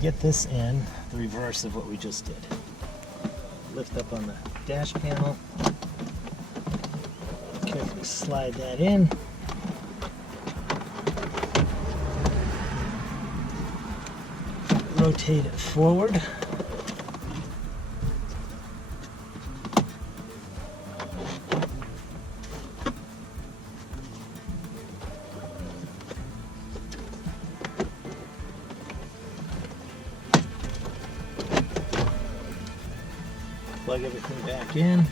get this in the reverse of what we just did. Lift up on the dash panel, carefully slide that in. Rotate it forward. Plug everything back in.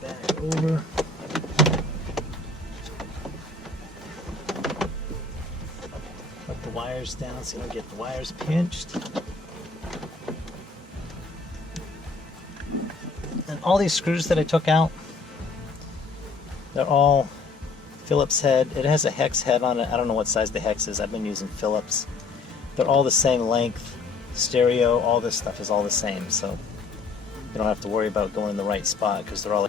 Back over. Put the wires down so you don't get the wires pinched. And all these screws that I took out, they're all Phillips head. It has a hex head on it. I don't know what size the hex is. I've been using Phillips. They're all the same length. Stereo, all this stuff is all the same. So you don't have to worry about going in the right spot because they're all.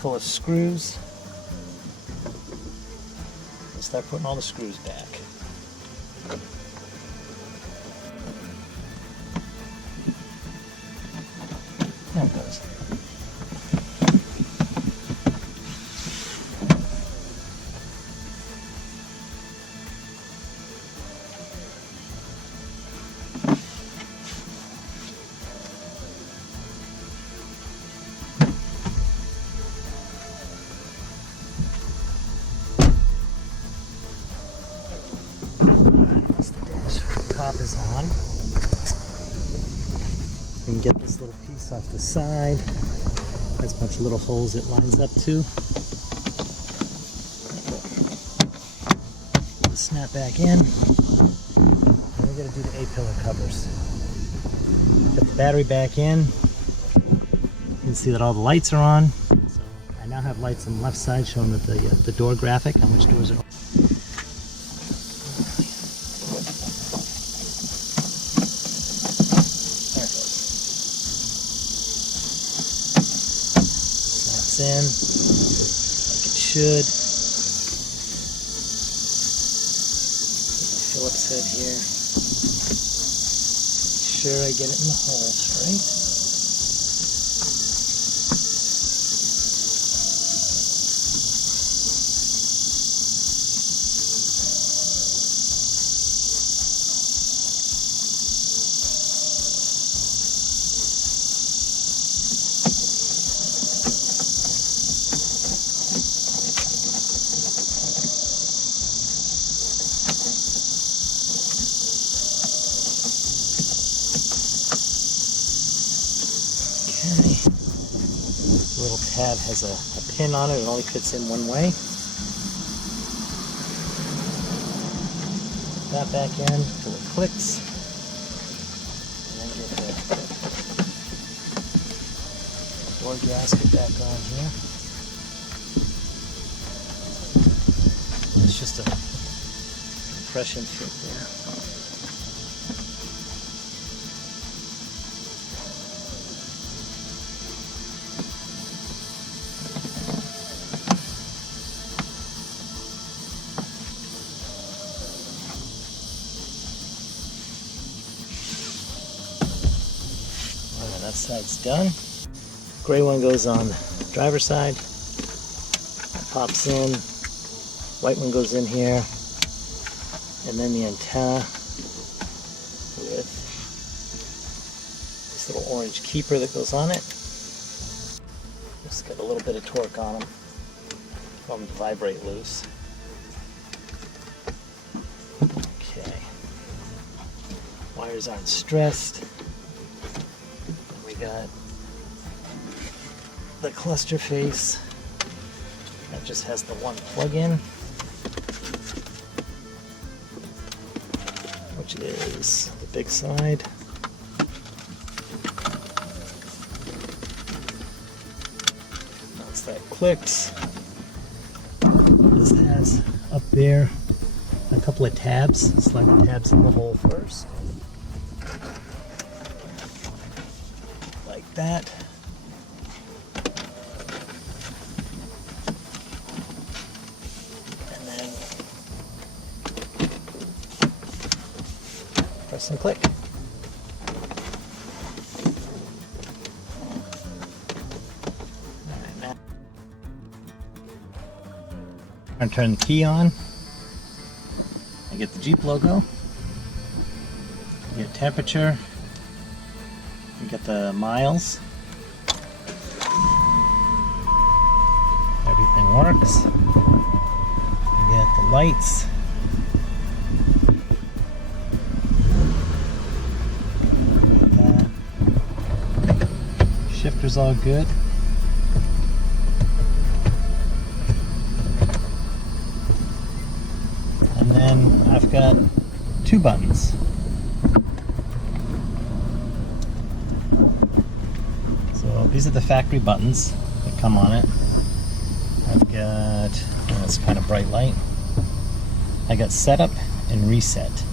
Full of screws. Start putting all the screws back. There it goes. Top is on. You can get this little piece off the side. Has a bunch of little holes it lines up to. Snap back in. And we're going to do the A-pillar covers. Put the battery back in. You can see that all the lights are on. So I now have lights on the left side showing that the door graphic on which doors are open. In like it should. Phillips head here. Make sure I get it in the holes right. Little tab has a pin on it. It only fits in one way. Put that back in until it clicks. And then get the door gasket back on here. It's just a compression fit there. Left side's done. Gray one goes on the driver's side. That pops in. White one goes in here. And then the antenna with this little orange keeper that goes on it. Just got a little bit of torque on them. Want them to vibrate loose. Okay. Wires aren't stressed. We got the cluster face. That just has the one plug-in, which is the big side. Once that clicks, this has up there a couple of tabs. Slide the tabs in the hole first, like that. And then press and click. Alright, now I'm going to turn the key on. I get the Jeep logo. You get temperature. You get the miles. Everything works. You get the lights. Get that. Shifter's all good. And then I've got two buttons. So these are the factory buttons that come on it. I've got, oh, it's kind of bright light. I got setup and reset.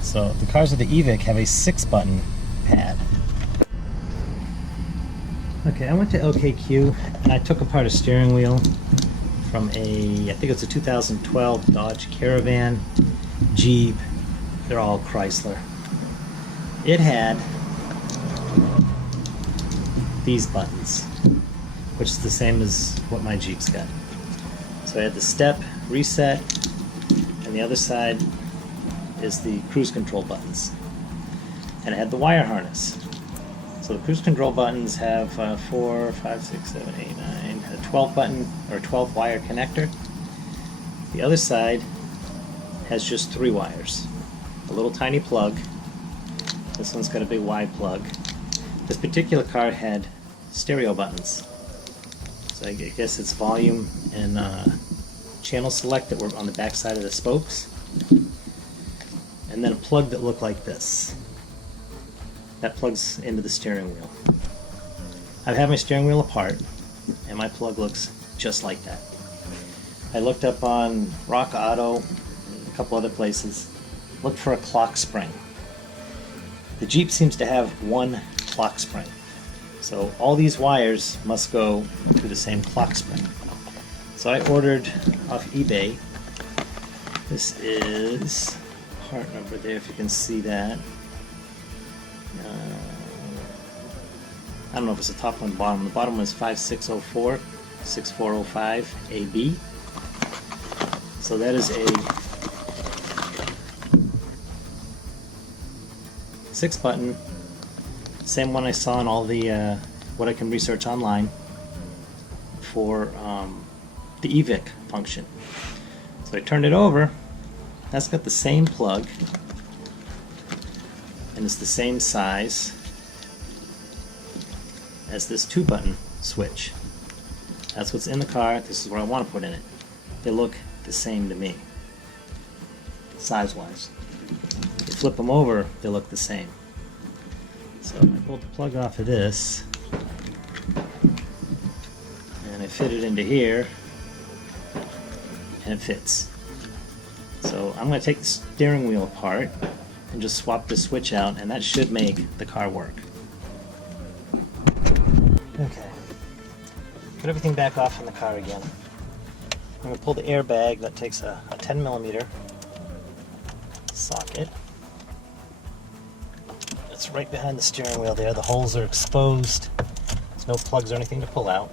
So the cars with the EVIC have a 6-button pad. Okay, I went to LKQ and I took apart a steering wheel from I think it's a 2012 Dodge Caravan, Jeep, they're all Chrysler. It had these buttons, which is the same as what my Jeep's got. So I had the step, reset, and the other side is the cruise control buttons. And it had the wire harness. So the cruise control buttons have 4, 5, 6, 7, 8, 9, a 12 button or 12 wire connector. The other side has just 3 wires. A little tiny plug. This one's got a big wide plug. This particular car had stereo buttons. So I guess it's volume and channel select that were on the back side of the spokes. And then a plug that looked like this. That plugs into the steering wheel. I've had my steering wheel apart, and my plug looks just like that. I looked up on Rock Auto and a couple other places, looked for a clock spring. The Jeep seems to have one clock spring. So all these wires must go to the same clock spring. So I ordered off eBay. This is part number there, if you can see that. I don't know if it's the top one or the bottom. The bottom one is 5604 6405 AB. So that is a 6-button, same one I saw in all the what I can research online for the EVIC function. So I turned it over. That's got the same plug, and it's the same size as this 2-button switch. That's what's in the car. This is what I want to put in it. They look the same to me, size-wise. You flip them over, they look the same. So I pulled the plug off of this, and I fit it into here, and it fits. So I'm going to take the steering wheel apart and just swap the switch out, and that should make the car work. Okay, put everything back off in the car again. I'm going to pull the airbag. That takes a 10mm socket. It's right behind the steering wheel there. The holes are exposed. There's no plugs or anything to pull out.